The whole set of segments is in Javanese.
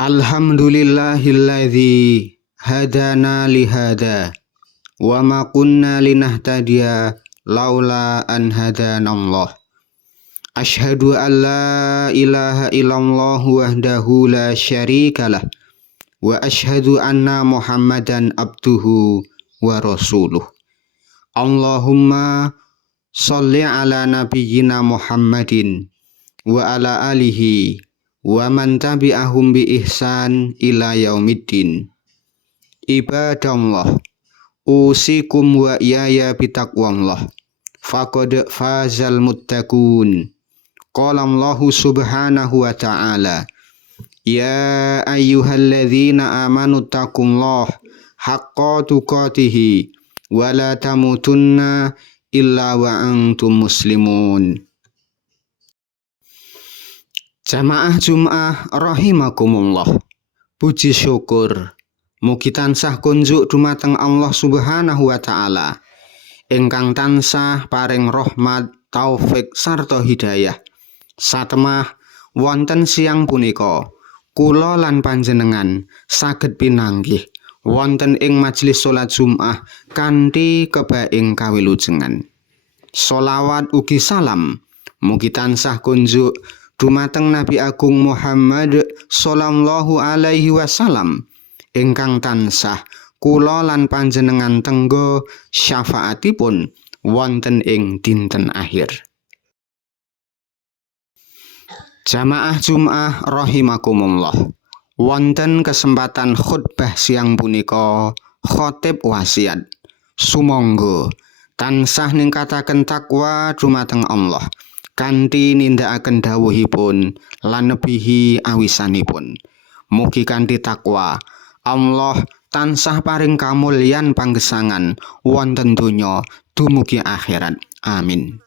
Alhamdulillahilladzi hadana lihada wa ma kunna linahtadiya laula an hadanallah. Asyhadu an la ilaha illallah wahdahu la syarikalah wa asyhadu anna Muhammadan abduhu wa rasuluh. Allahumma sholli ala nabiyyina Muhammadin wa ala alihi wa man tabi'ahum bi ihsan ila yaumiddin. Ibadallah, usikum wa iyaya bitaqwallah. Faqad fazal muttaqun. Qala Allahu subhanahu wa ta'ala, ya ayyuhalladzina amanu taqullaha haqqa tuqatih wa la tamutunna illa wa antum muslimun. Jamaah Jum'ah rahimakumullah. Puji syukur mugi tansah kunjuk dumateng Allah Subhanahu wa taala ingkang tansah paring rahmat, taufik sarta hidayah. Satemah wonten siang punika kula lan panjenengan saged pinanggih wonten ing majelis salat Jum'ah kanthi kebaing kawilujengan. Sholawat ugi salam mugi tansah kunjuk dumateng Nabi Agung Muhammad sallallahu alaihi wasallam ingkang tansah kula lan panjenengan tenggo syafaatipun wonten ing dinten akhir. Jamaah Jum'ah rahimakumullah. Wonten kesempatan khutbah siang punika khatib wasiat sumangga tansah ningkataken takwa dumateng Allah kanthi nindakaken dawuhipun lan nebihi awisanipun. Mugi kanthi takwa Allah tansah paring kamulyan panggesangan wonten donya dumugi akhirat. Amin.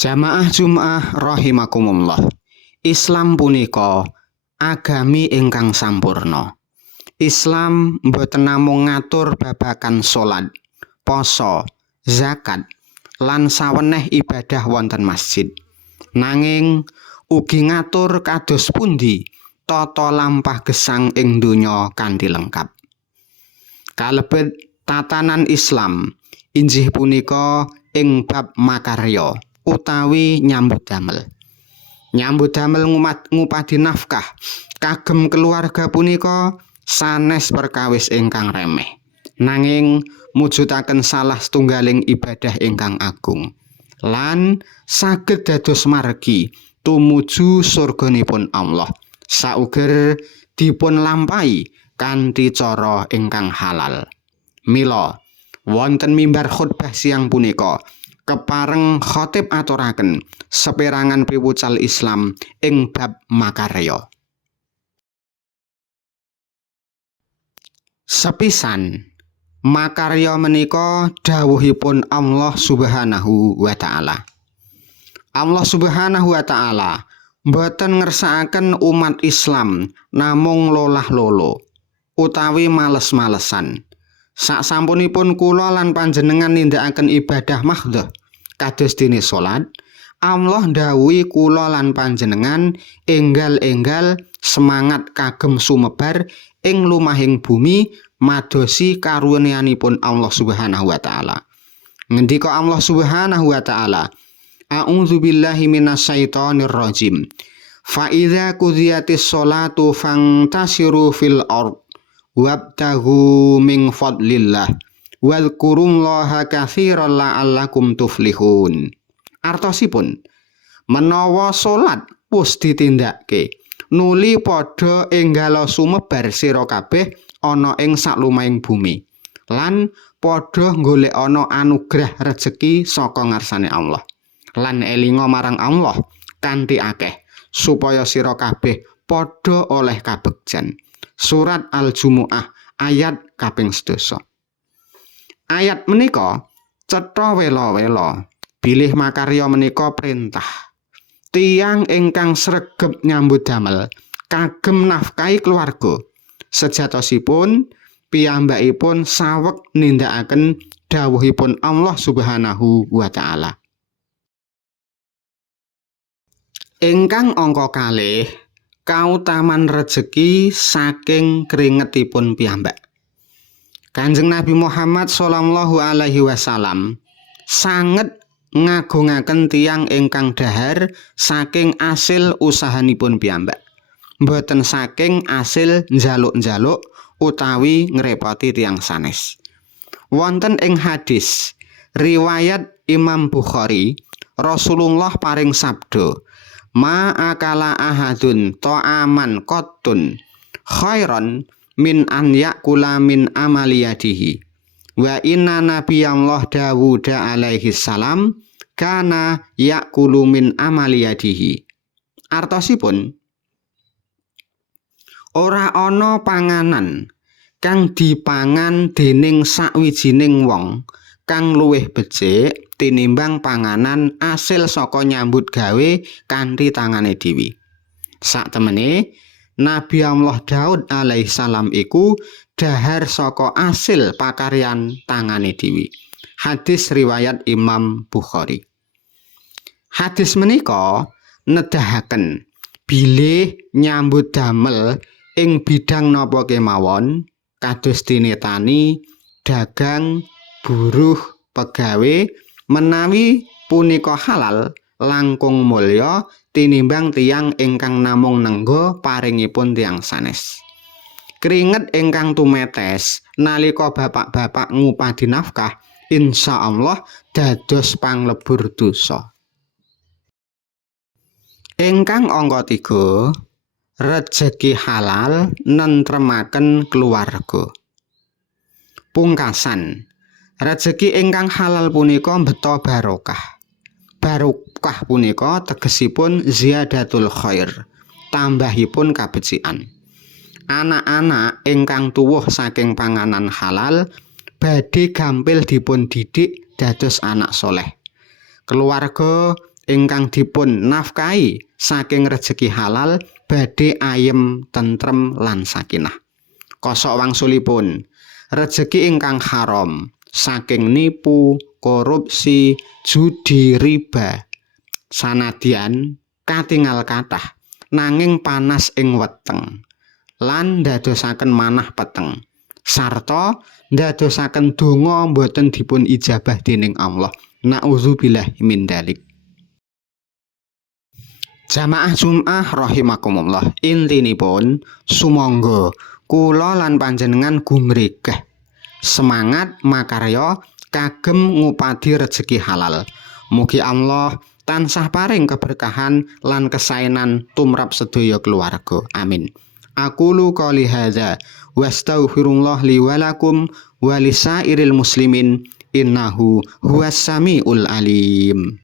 Jamaah Jum'ah rahimakumullah. Islam punika agami ingkang sampurna. Islam mboten namung ngatur babagan salat, poso, zakat lan saweneh ibadah wonten masjid, nanging ugi ngatur kados pundi tata lampah gesang ing donya kanthi lengkap. Kalebet tatanan Islam inggih punika ing bab makarya utawi nyambut damel. Nyambut damel ngupadi nafkah kagem keluarga punika sanes perkawis ingkang remeh, nanging mujudaken salah setunggaling ibadah ingkang agung lan saged dados margi tumuju surganipun Allah sauger dipun lampahi kanthi cara ingkang halal. Mila wonten mimbar khutbah siang punika kepareng khatib aturaken saperangan piwucal Islam ing bab makarya. Sepisan makarya menika dawuhipun Allah Subhanahu wa taala. Allah Subhanahu wa taala mboten ngersakaken umat Islam namung lolah-lolo utawi males-malesan. Saksampunipun kula lan panjenengan nindakaken ibadah mahdhah kados dene salat, Allah ndhawuhi kula lan panjenengan enggal-enggal semangat kagem sumebar ing lumahing bumi madosi karunianipun Allah Subhanahu wa taala. Ngendika Allah Subhanahu wa taala, a'udzubillahi minasyaitonir rajim. Fa idza qudiyatis sholatu fantasiru fil ard wabtaghu min fadlillah wadhkurullaha katsiran la'allakum tuflihun. Artosipun, menawa salat wis ditindakake, nuli padha enggala sumebar sira kabeh ana ing saklumahing bumi lan padha golek ana anugrah rejeki saka ngarsane Allah lan elinga marang Allah kanthi akeh supaya sira kabeh padha oleh kabegjan. Surat Al-Jumu'ah ayat kaping 10. Ayat menika cetha wela-wela bilih makarya menika perintah. Tiyang ingkang sregep nyambut damel kagem nafkahi keluarga sejatosipun piyambakipun saweg nindakaken dawuhipun Allah Subhanahu wa taala. Ingkang angka kalih kautaman rejeki saking keringetipun piyambak. Kanjeng Nabi Muhammad sallallahu alaihi wasallam sanget ngagungaken tiyang ingkang dhahar saking asil usahanipun piyambak. Mboten saking asil njaluk-njaluk utawi ngrepoti tiyang sanes. Wonten ing hadis riwayat Imam Bukhari, Rasulullah paring sabda, "Ma akala ahadun ta'aman qattun khairan min an yakula min amaliyatihi. Wa inna nabiyallah Dawud alaihi salam kana yakulu min amaliyatihi." Artosipun, ora ana panganan kang dipangan dening sawijining wong kang luwih becik tinimbang panganan asil saka nyambut gawe kanthi tangane dhewe. Saktemene Nabi Allah Daud alaihi salam iku dhahar saka asil pakaryan tangane dhewe. Hadis riwayat Imam Bukhari. Hadis menika nedahaken bilih nyambut damel ing bidang napa kemawon kados dene tani, dagang, buruh, pegawe menawi punika halal langkung mulya tinimbang tiyang ingkang namung nengga paringipun tiyang sanes. Keringet ingkang tumetes nalika bapak-bapak ngupadi nafkah insyaallah dados panglebur dosa. Ingkang angka 3, rejeki halal nentremaken keluarga. Pungkasan, rejeki ingkang halal punika mbeta barokah. Barokah punika tegesipun ziyadatul khair, tambahipun kabecikan. Anak-anak ingkang tuwuh saking panganan halal badhe gampil dipun didik dados anak soleh. Keluarga ingkang dipun nafkahi saking rejeki halal badhe ayem, tentrem lan sakinah. Kosok wangsulipun, rejeki ingkang haram saking nipu, korupsi, judi, riba sanadyan katingal kathah nanging panas ing weteng lan ndadosaken manah peteng sarta ndadosaken donga boten dipun ijabah dening Allah. Nauzubillah min dzalik. Jamaah Jumat rahimakumullah, intinipun sumangga kula lan panjenengan gumregah semangat makarya kagem ngupadi rejeki halal. Mugi Allah tansah paring keberkahan lan kesaenan tumrap sedaya keluarga. Amin. Aqulu qouli hadza wastaghfirullah li wa lakum wa lisairil muslimin innahu huwas samiul alim.